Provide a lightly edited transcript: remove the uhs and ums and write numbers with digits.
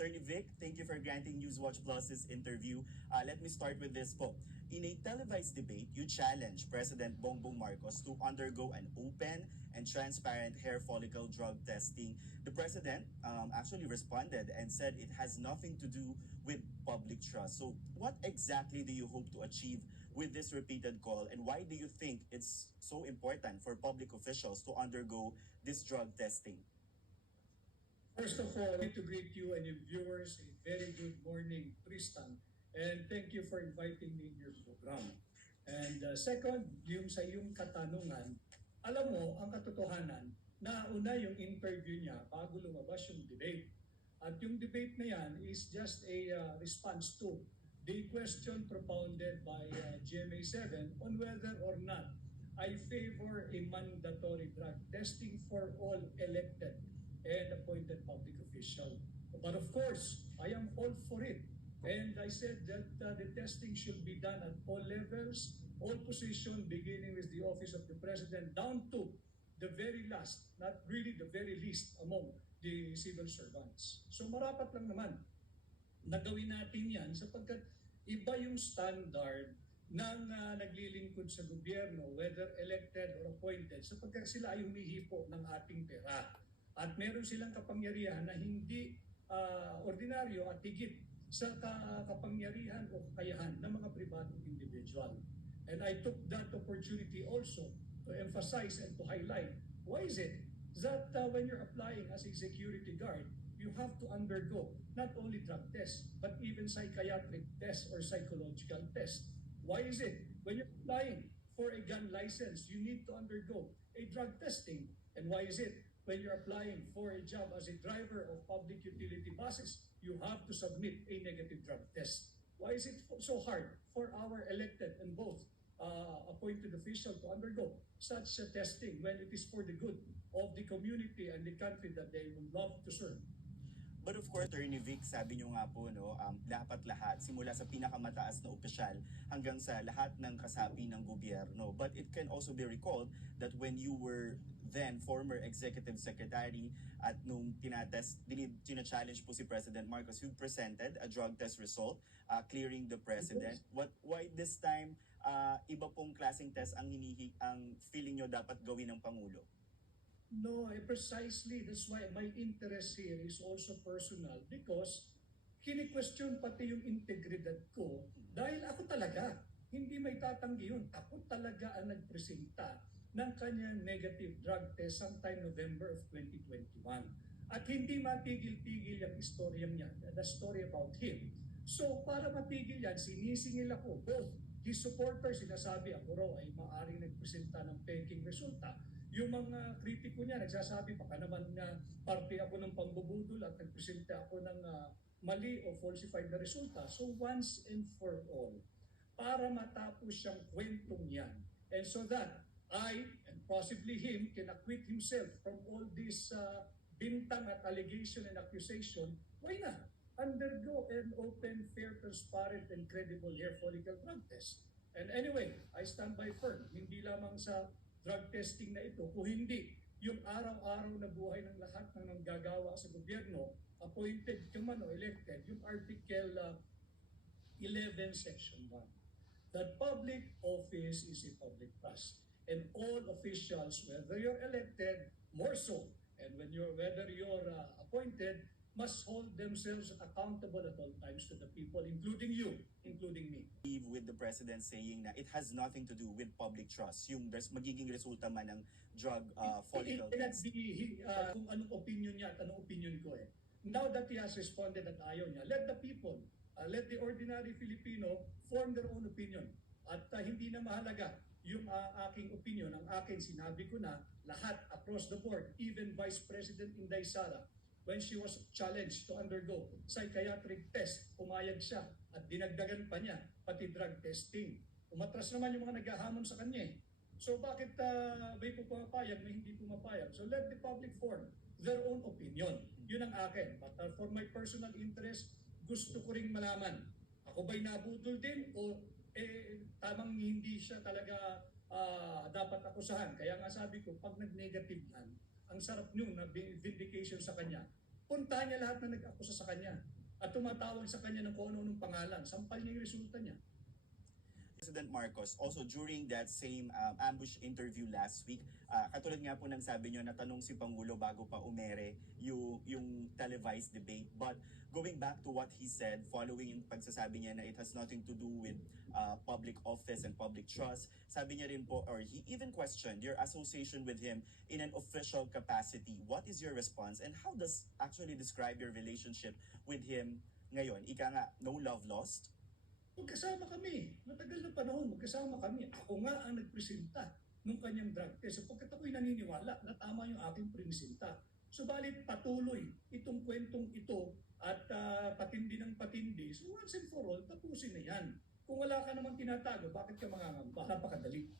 Attorney Vic, thank you for granting Newswatch Plus's interview. Let me start with this po. In a televised debate, you challenged President Bongbong Marcos to undergo an open and transparent hair follicle drug testing. The president actually responded and said it has nothing to do with public trust. So what exactly do you hope to achieve with this repeated call, and why do you think it's so important for public officials to undergo this drug testing? First of all, I need to greet you and your viewers a very good morning, Tristan. And thank you for inviting me in your program. And second, yung sa iyong katanungan, alam mo, ang katotohanan, nauna yung interview niya bago lumabas yung debate. At yung debate na yan is just a response to the question propounded by GMA7 on whether or not I favor a mandatory drug testing for all elected and appointed public official. But of course, I am all for it. And I said that the testing should be done at all levels, all positions, beginning with the office of the president down to the very last, not really the very least among the civil servants. So marapat lang naman na gawin natin yan sapagkat iba yung standard ng naglilingkod sa gobyerno, whether elected or appointed, sapagkat sila ay humihipo ng ating pera. At meron silang kapangyarihan na hindi ordinaryo at higit sa kapangyarihan o kakayahan ng mga pribadong individual. And I took that opportunity also to emphasize and to highlight, why is it that when you're applying as a security guard, you have to undergo not only drug tests, but even psychiatric tests or psychological tests? Why is it when you're applying for a gun license, you need to undergo a drug testing? And why is it when you're applying for a job as a driver of public utility buses, you have to submit a negative drug test? Why is it so hard for our elected and both appointed official to undergo such a testing when it is for the good of the community and the country that they would love to serve? But of course, Attorney Vic, sabi nyo nga po, no, dapat lahat, simula sa pinakamataas na opisyal hanggang sa lahat ng kasapi ng gobyerno. But it can also be recalled that when you were then former executive secretary at nung tina-challenge po si President Marcos, you presented a drug test result clearing the president. Why this time, iba pong klaseng test ang feeling nyo dapat gawin ng Pangulo? No, precisely. That's why my interest here is also personal because kini-question pati yung integridad ko dahil ako talaga, hindi may tatanggi yun. Ako talaga ang nagpresenta ng kanyang negative drug test sometime November of 2021. At hindi matigil-tigil yung istoryang yan, the story about him. So para matigil yan, sinisingil ako. Both his supporters, sinasabi ako raw ay maaaring nagpresenta ng peking resulta. Yung mga kritiko niya, nagsasabi baka naman na parte ako ng pambubudol at nagpresenta ako ng mali o falsified na resulta. So once and for all, para matapos siyang kwentong yan. And so that I, and possibly him, can acquit himself from all this bintang at allegation and accusation, why not? Undergo an open, fair, transparent, and credible hair follicle drug test. And anyway, I stand by firm, hindi lamang sa drug testing na ito, kung hindi yung araw-araw na buhay ng lahat ng nanggagawa sa gobyerno, appointed man o elected, yung Article 11, Section 1. That public office is a public trust. And all officials, whether you're elected, more so, and whether you're appointed, must hold themselves accountable at all times to the people, including you, including me. With the president saying na it has nothing to do with public trust, yung magiging resulta man ng drug follicle test. Kung anong opinion niya at anong opinion ko eh. Now that he has responded at ayaw niya, let the people, let the ordinary Filipino form their own opinion. At hindi na mahalaga yung aking opinion, ang akin sinabi ko na lahat across the board, even Vice President Inday Sara, when she was challenged to undergo psychiatric test, pumayag siya at dinagdagan pa niya pati drug testing. Umatras naman yung mga naghahamon sa kanya eh. So bakit may pumapayag na hindi pumapayag? So let the public form their own opinion. Yun ang akin. But for my personal interest, gusto ko ring malaman, ako ba'y nabudol din o tamang hindi siya talaga dapat akusahan. Kaya nga sabi ko, pag nag-negative yan, ang sarap nyo na vindication sa kanya. puntahan niya lahat na nag-akusa sa kanya at tumatawag sa kanya ng kung ano-anong pangalan. Sampal niya yung resulta niya. President Marcos, also during that same ambush interview last week, katulad nga po ng sabi nyo, natanong si Pangulo bago pa umere yung televised debate. But going back to what he said, following yung pagsasabi niya na it has nothing to do with public office and public trust, sabi niya rin po, or he even questioned your association with him in an official capacity. What is your response and how does actually describe your relationship with him ngayon? Ika nga, no love lost? Magkasama kami. Matagal na panahon, magkasama kami. Ako nga ang nagpresenta nung kanyang drug test. Sapagkat ako'y naniniwala na tama yung aking presenta. Subalit patuloy itong kwentong ito at patindi ng patindi. So once and for all, tapusin na yan. Kung wala ka namang tinatago, bakit ka mangangamba? Napakadali.